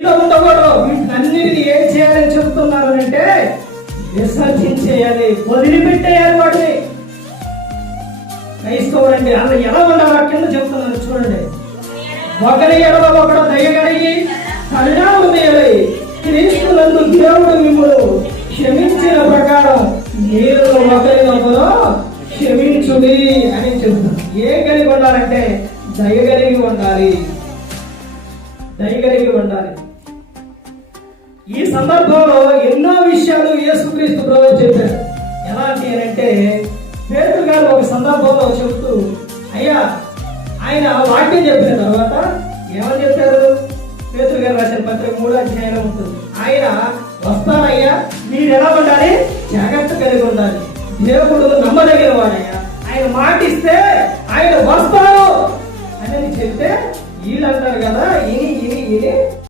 ఇలా ఉండకూడదు. వీటినన్నిటిని ఏం చేయాలని చెప్తున్నారు అంటే విసర్జించేయాలి, వదిలిపెట్టేయాలి వాటిని. క్రైస్తవులండి అలా ఎలా ఉండాలి కింద చెప్తున్నారు చూడండి. ఒకరి ఎడల ఒకడు దయగలిగి కరుణామయులై క్రీస్తునందు దేవుడు మిమ్మును క్షమించిన ప్రకారం మీరు ఒకరినొకరు క్షమించుడి అని చెప్తున్నారు. ఏం కలిగి ఉండాలంటే దయగలిగి ఉండాలి, దయగలిగి ఉండాలి. ఈ సందర్భంలో ఎన్నో విషయాలు యేసుక్రీస్తు ప్రభువు చెప్పారు. ఎలాంటి అంటే పేతురు గారు ఒక సందర్భంలో చెబుతూ అయ్యా ఆయన వాక్యం చెప్పిన తర్వాత ఏమని చెప్పారు? పేతురు గారు రాసిన పత్రిక 3వ అధ్యాయంలో ఉంటుంది. ఆయన వస్తానయ్యా, మీరు ఎలా ఉండాలి? జాగ్రత్త కలిగి ఉండాలి. దేవుడు నమ్మదగిన వాడయ్యా, ఆయన మాటిస్తే ఆయన వస్తాను అని చెప్తే వీళ్ళంటారు కదా, ఇని